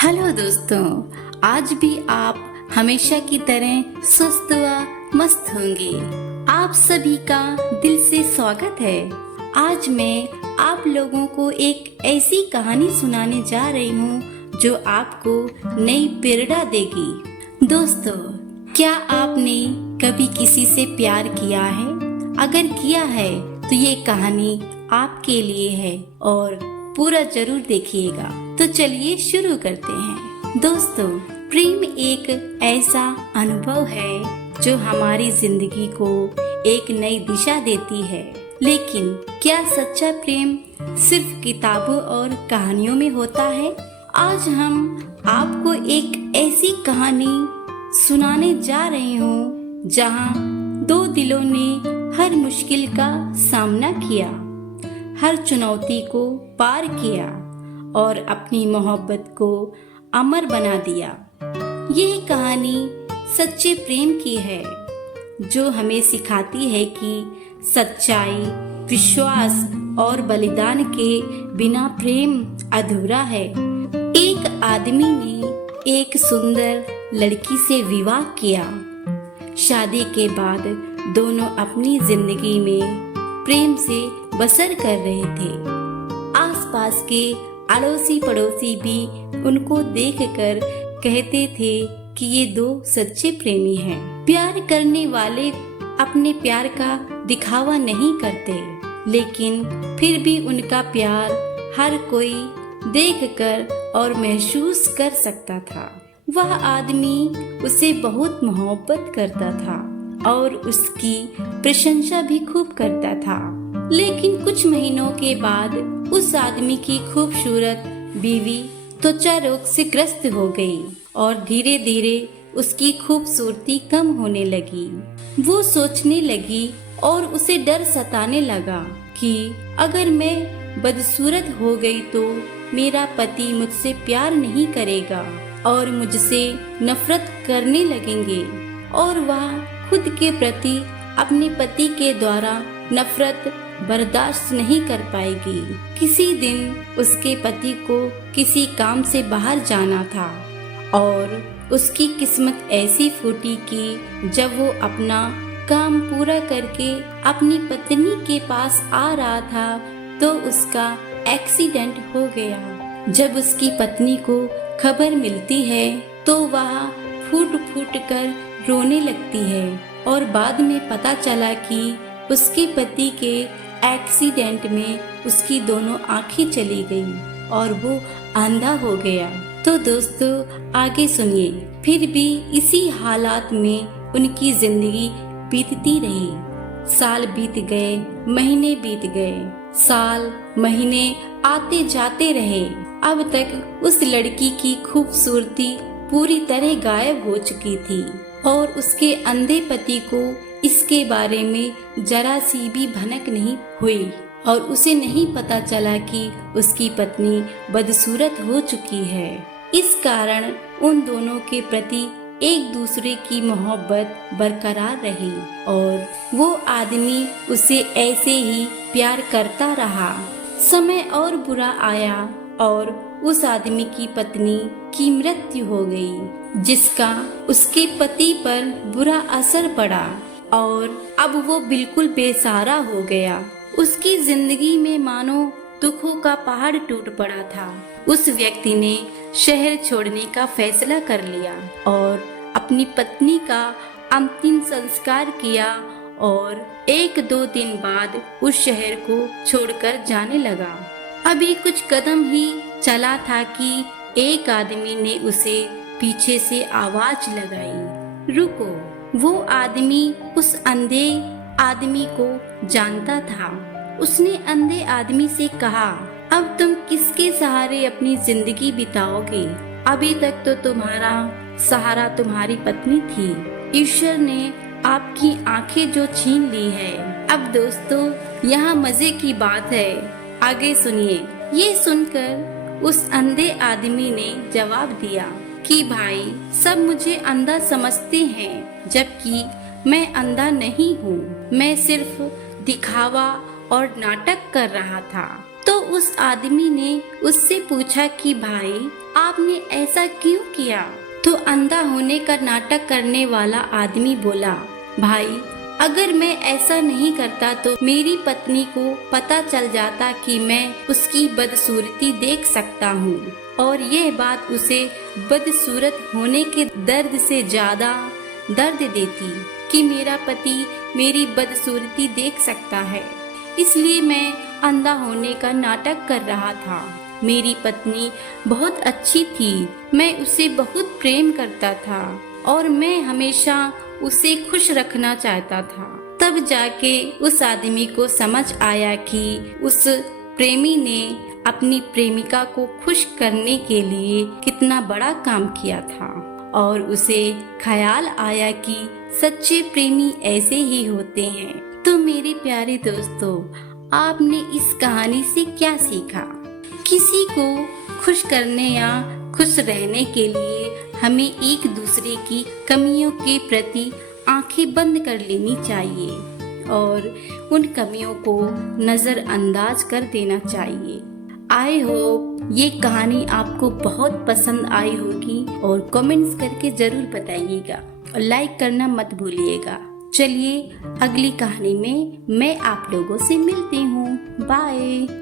Hello दोस्तों, आज भी आप हमेशा की तरह स्वस्थ व मस्त होंगे। आप सभी का दिल से स्वागत है। आज मैं आप लोगों को एक ऐसी कहानी सुनाने जा रही हूँ जो आपको नई प्रेरणा देगी। दोस्तों, क्या आपने कभी किसी से प्यार किया है? अगर किया है तो ये कहानी आपके लिए है और पूरा जरूर देखिएगा। तो चलिए शुरू करते हैं। दोस्तों, प्रेम एक ऐसा अनुभव है जो हमारी जिंदगी को एक नई दिशा देती है। लेकिन क्या सच्चा प्रेम सिर्फ किताबों और कहानियों में होता है? आज हम आपको एक ऐसी कहानी सुनाने जा रहे हूँ जहाँ दो दिलों ने हर मुश्किल का सामना किया, हर चुनौती को पार किया और अपनी मोहब्बत को अमर बना दिया। ये कहानी सच्चे प्रेम की है जो हमें सिखाती है कि सच्चाई, विश्वास और बलिदान के बिना प्रेम अधूरा है। एक आदमी ने एक सुंदर लड़की से विवाह किया। शादी के बाद दोनों अपनी जिंदगी में प्रेम से बसर कर रहे थे। आसपास के अड़ोसी पड़ोसी भी उनको देखकर कहते थे कि ये दो सच्चे प्रेमी हैं। प्यार करने वाले अपने प्यार का दिखावा नहीं करते, लेकिन फिर भी उनका प्यार हर कोई देखकर और महसूस कर सकता था। वह आदमी उसे बहुत मोहब्बत करता था और उसकी प्रशंसा भी खूब करता था। लेकिन कुछ महीनों के बाद उस आदमी की खूबसूरत बीवी त्वचा रोग से ग्रस्त हो गई और धीरे धीरे उसकी खूबसूरती कम होने लगी। वो सोचने लगी और उसे डर सताने लगा कि अगर मैं बदसूरत हो गई तो मेरा पति मुझसे प्यार नहीं करेगा और मुझसे नफरत करने लगेंगे और वह खुद के प्रति अपने पति के द्वारा नफरत बर्दाश्त नहीं कर पाएगी। किसी दिन उसके पति को किसी काम से बाहर जाना था और उसकी किस्मत ऐसी फूटी कि जब वो अपना काम पूरा करके अपनी पत्नी के पास आ रहा था तो उसका एक्सीडेंट हो गया। जब उसकी पत्नी को खबर मिलती है तो वह फूट फूट कर रोने लगती है और बाद में पता चला कि उसके पति के एक्सीडेंट में उसकी दोनों आंखें चली गई और वो अंधा हो गया। तो दोस्तों, आगे सुनिए। फिर भी इसी हालात में उनकी जिंदगी बीतती रही। साल बीत गए, महीने बीत गए, साल महीने आते जाते रहे। अब तक उस लड़की की खूबसूरती पूरी तरह गायब हो चुकी थी और उसके अंधे पति को इसके बारे में जरा सी भी भनक नहीं हुई और उसे नहीं पता चला कि उसकी पत्नी बदसूरत हो चुकी है। इस कारण उन दोनों के प्रति एक दूसरे की मोहब्बत बरकरार रही और वो आदमी उसे ऐसे ही प्यार करता रहा। समय और बुरा आया और उस आदमी की पत्नी की मृत्यु हो गई, जिसका उसके पति पर बुरा असर पड़ा और अब वो बिल्कुल बेसहारा हो गया। उसकी जिंदगी में मानो दुखों का पहाड़ टूट पड़ा था। उस व्यक्ति ने शहर छोड़ने का फैसला कर लिया और अपनी पत्नी का अंतिम संस्कार किया और 1-2 दिन बाद उस शहर को छोड़कर जाने लगा। अभी कुछ कदम ही चला था कि एक आदमी ने उसे पीछे से आवाज लगाई, रुको। वो आदमी उस अंधे आदमी को जानता था। उसने अंधे आदमी से कहा, अब तुम किसके सहारे अपनी जिंदगी बिताओगे? अभी तक तो तुम्हारा सहारा तुम्हारी पत्नी थी। ईश्वर ने आपकी आंखें जो छीन ली है। अब दोस्तों, यहाँ मजे की बात है, आगे सुनिए। ये सुनकर उस अंधे आदमी ने जवाब दिया कि भाई, सब मुझे अंधा समझते हैं, जबकि मैं अंधा नहीं हूँ। मैं सिर्फ दिखावा और नाटक कर रहा था। तो उस आदमी ने उससे पूछा कि भाई, आपने ऐसा क्यों किया? तो अंधा होने का नाटक करने वाला आदमी बोला, भाई अगर मैं ऐसा नहीं करता तो मेरी पत्नी को पता चल जाता कि मैं उसकी बदसूरती देख सकता हूँ, और यह बात उसे बदसूरत होने के दर्द से ज्यादा दर्द देती कि मेरा पति मेरी बदसूरती देख सकता है। इसलिए मैं अंधा होने का नाटक कर रहा था। मेरी पत्नी बहुत अच्छी थी, मैं उसे बहुत प्रेम करता था और मैं हमेशा उसे खुश रखना चाहता था। तब जाके उस आदमी को समझ आया कि उस प्रेमी ने अपनी प्रेमिका को खुश करने के लिए कितना बड़ा काम किया था, और उसे ख्याल आया कि सच्चे प्रेमी ऐसे ही होते हैं। तो मेरे प्यारे दोस्तों, आपने इस कहानी से क्या सीखा? किसी को खुश करने या खुश रहने के लिए हमें एक दूसरे की कमियों के प्रति आंखें बंद कर लेनी चाहिए और उन कमियों को नजरअंदाज कर देना चाहिए। आई होप ये कहानी आपको बहुत पसंद आई होगी, और कमेंट्स करके जरूर बताइएगा और लाइक करना मत भूलिएगा। चलिए अगली कहानी में मैं आप लोगों से मिलती हूँ। बाय।